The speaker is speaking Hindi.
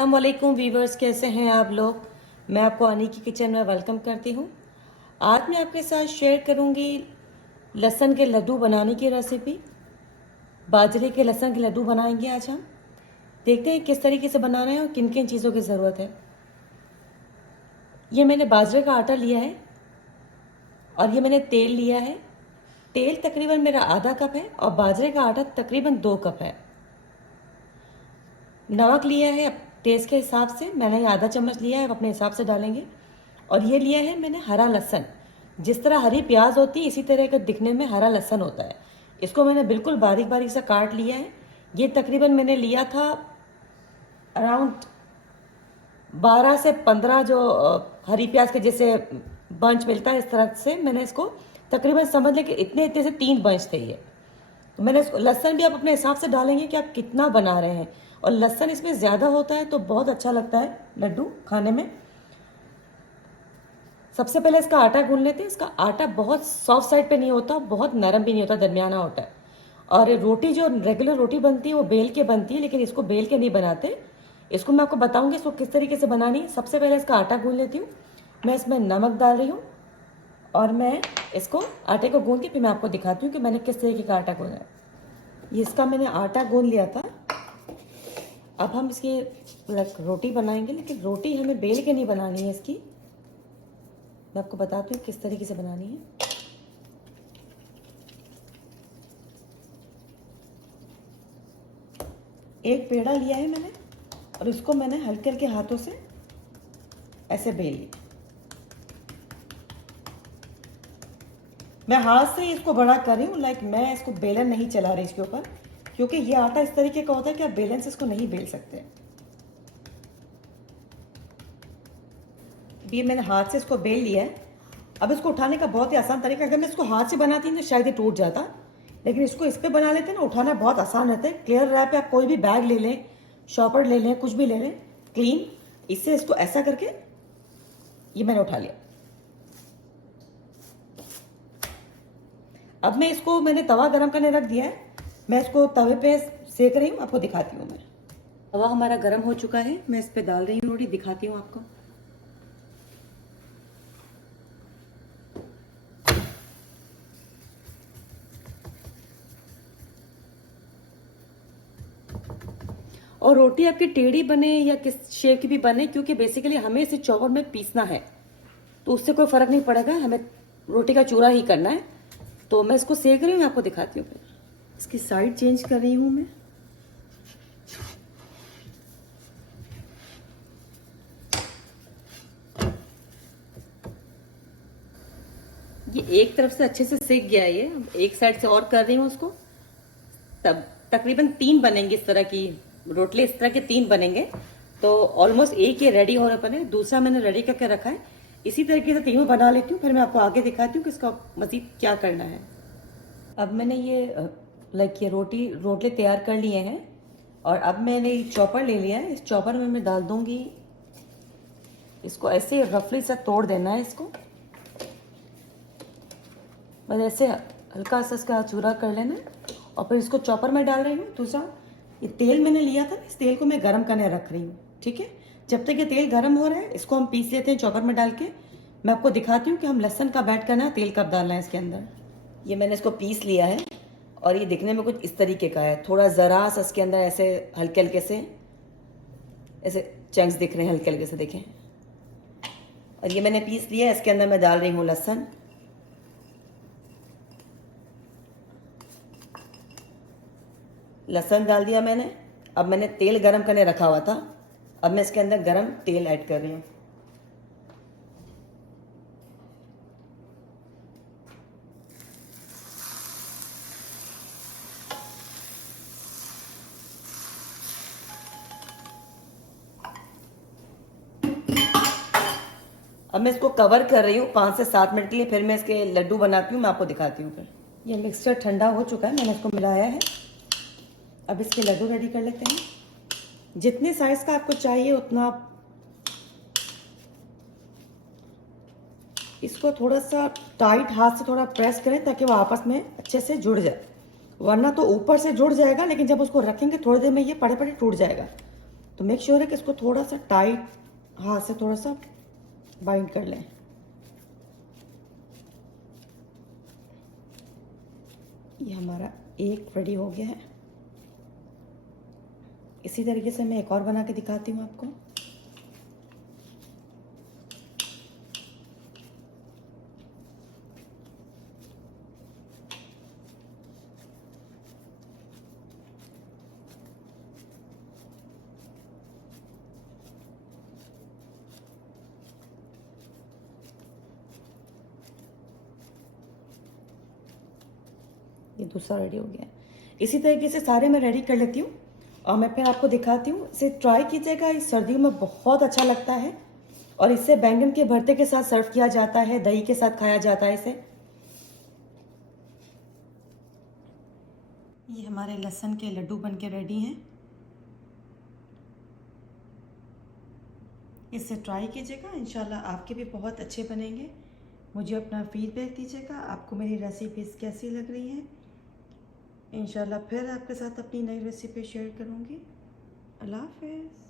अस्सलाम वालेकुम वीवर्स, कैसे हैं आप लोग। मैं आपको अनी की किचन में वेलकम करती हूँ। आज मैं आपके साथ शेयर करूँगी लहसुन के लड्डू बनाने की रेसिपी। बाजरे के लहसुन के लड्डू बनाएंगे आज हम। देखते हैं किस तरीके से बना रहे हैं और किन किन चीज़ों की ज़रूरत है। ये मैंने बाजरे का आटा लिया है और ये मैंने तेल लिया है। तेल तकरीबन मेरा आधा कप है और बाजरे का आटा तकरीबन 2 कप है। नमक लिया है टेस्ट के हिसाब से, मैंने ये आधा चम्मच लिया है, आप अपने हिसाब से डालेंगे। और ये लिया है मैंने हरा लहसुन। जिस तरह हरी प्याज होती है इसी तरह का दिखने में हरा लहसुन होता है। इसको मैंने बिल्कुल बारीक बारीक सा काट लिया है। ये तकरीबन मैंने लिया था अराउंड 12 से 15 जो हरी प्याज के जैसे बंच मिलता है, इस तरह से मैंने इसको तकरीबन समझ लें कि इतने इतने से 3 बंच थे ये। तो मैंने इसको लहसुन भी आप अपने हिसाब से डालेंगे कि आप कितना बना रहे हैं। और लहसुन इसमें ज़्यादा होता है तो बहुत अच्छा लगता है लड्डू खाने में। सबसे पहले इसका आटा गूंद लेते हैं। इसका आटा बहुत सॉफ्ट साइड पे नहीं होता, बहुत नरम भी नहीं होता, दरमियाना होता है। और रोटी जो रेगुलर रोटी बनती है वो बेल के बनती है, लेकिन इसको बेल के नहीं बनाते। इसको मैं आपको बताऊंगी इसको किस तरीके से बनानी है। सबसे पहले इसका आटा गूंद लेती हूँ। मैं इसमें नमक डाल रही हूँ और मैं इसको आटे को गूंद के फिर मैं आपको दिखाती हूँ कि मैंने किस तरीके का आटा गूंदा है। ये इसका मैंने आटा गूंद लिया था। अब हम इसकी रोटी बनाएंगे, लेकिन रोटी हमें बेल के नहीं बनानी है इसकी। मैं आपको बताती हूँ किस तरीके से बनानी है। एक पेड़ा लिया है मैंने और इसको मैंने हल्के हल्के हाथों से ऐसे बेल लिया। मैं हाथ से इसको बड़ा कर रही हूँ, लाइक मैं इसको बेलन नहीं चला रही इसके ऊपर, क्योंकि ये आटा इस तरीके का होता है कि आप बेलन से इसको नहीं बेल सकते। ये मैंने हाथ से इसको बेल लिया है। अब इसको उठाने का बहुत ही आसान तरीका, अगर मैं इसको हाथ से बनाती तो शायद ये टूट जाता, लेकिन इसको इस पर बना लेते हैं ना, उठाना बहुत आसान रहता है। क्लियर रैप पे आप कोई भी बैग ले लें, शॉपर ले लें, कुछ भी ले लें क्लीन, इससे इसको ऐसा करके ये मैंने उठा लिया। अब मैं इसको मैंने तवा गरम करने रख दिया है। मैं इसको तवे पे सेक रही हूँ, आपको दिखाती हूँ। मैं तवा हमारा गरम हो चुका है, मैं इस पर डाल रही हूँ रोटी, दिखाती हूँ आपको। और रोटी आपकी टेढ़ी बने या किस शेप की भी बने, क्योंकि बेसिकली हमें इसे चॉपर में पीसना है, तो उससे कोई फर्क नहीं पड़ेगा, हमें रोटी का चूरा ही करना है। तो मैं इसको सेक रही हूँ, आपको दिखाती हूँ। फिर इसकी साइड चेंज कर रही हूँ मैं। ये एक तरफ से अच्छे से सेक गया है, ये एक साइड से और कर रही हूँ उसको। तब तकरीबन 3 बनेंगे इस तरह की रोटली, इस तरह के 3 बनेंगे। तो ऑलमोस्ट एक ये रेडी हो रहा है, दूसरा मैंने रेडी करके रखा है। इसी तरीके से तीनों बना लेती हूँ, फिर मैं आपको आगे दिखाती हूँ कि इसका मजीद क्या करना है। अब मैंने ये ये रोटली तैयार कर लिए हैं और अब मैंने चॉपर ले लिया है। इस चॉपर में मैं डाल दूंगी इसको, ऐसे रफली सा तोड़ देना है इसको, बस ऐसे हल्का सा इसका चूरा कर लेना है। और फिर इसको चॉपर में डाल रही हूँ। दूसरा ये तेल मैंने लिया था, इस तेल को मैं गरम करने रख रही हूँ। ठीक है, जब तक ये तेल गरम हो रहा है इसको हम पीस लेते हैं चॉपर में डाल के। मैं आपको दिखाती हूँ कि हम लहसुन कब ऐड करना है, तेल कब डालना है इसके अंदर। ये मैंने इसको पीस लिया है और ये दिखने में कुछ इस तरीके का है। थोड़ा ज़रा सा इसके अंदर ऐसे हल्के हल्के से ऐसे चंक्स दिख रहे हैं, हल्के हल्के से देखें। और ये मैंने पीस लिया है, इसके अंदर मैं डाल रही हूँ लहसुन। लहसुन डाल दिया मैंने। अब मैंने तेल गरम करने रखा हुआ था, अब मैं इसके अंदर गरम तेल ऐड कर रही हूँ। अब मैं इसको कवर कर रही हूँ 5 से 7 मिनट के लिए, फिर मैं इसके लड्डू बनाती हूँ, मैं आपको दिखाती हूँ। फिर ये मिक्सचर ठंडा हो चुका है, मैंने इसको मिलाया है। अब इसके लड्डू रेडी कर लेते हैं। जितने साइज का आपको चाहिए उतना आप इसको थोड़ा सा टाइट हाथ से थोड़ा प्रेस करें ताकि वो आपस में अच्छे से जुड़ जाए, वरना तो ऊपर से जुड़ जाएगा, लेकिन जब उसको रखेंगे थोड़ी देर में ये पड़े पड़े टूट जाएगा। तो मेक श्योर है कि इसको थोड़ा सा टाइट हाथ से थोड़ा सा बाइंड कर लें। ये हमारा एक रेडी हो गया है। इसी तरीके से मैं एक और बना के दिखाती हूँ आपको। ये दूसरा रेडी हो गया। इसी तरीके से सारे मैं रेडी कर लेती हूँ और मैं फिर आपको दिखाती हूँ। इसे ट्राई कीजिएगा, इस सर्दियों में बहुत अच्छा लगता है और इससे बैंगन के भरते के साथ सर्व किया जाता है, दही के साथ खाया जाता है इसे। ये हमारे लहसुन के लड्डू बन के रेडी हैं। इसे ट्राई कीजिएगा, इंशाल्लाह आपके भी बहुत अच्छे बनेंगे। मुझे अपना फीडबैक दीजिएगा, आपको मेरी रेसिपीज़ कैसी लग रही हैं। इंशाल्लाह फिर आपके साथ अपनी नई रेसिपी शेयर करूँगी। अल्लाह हाफ़िज़।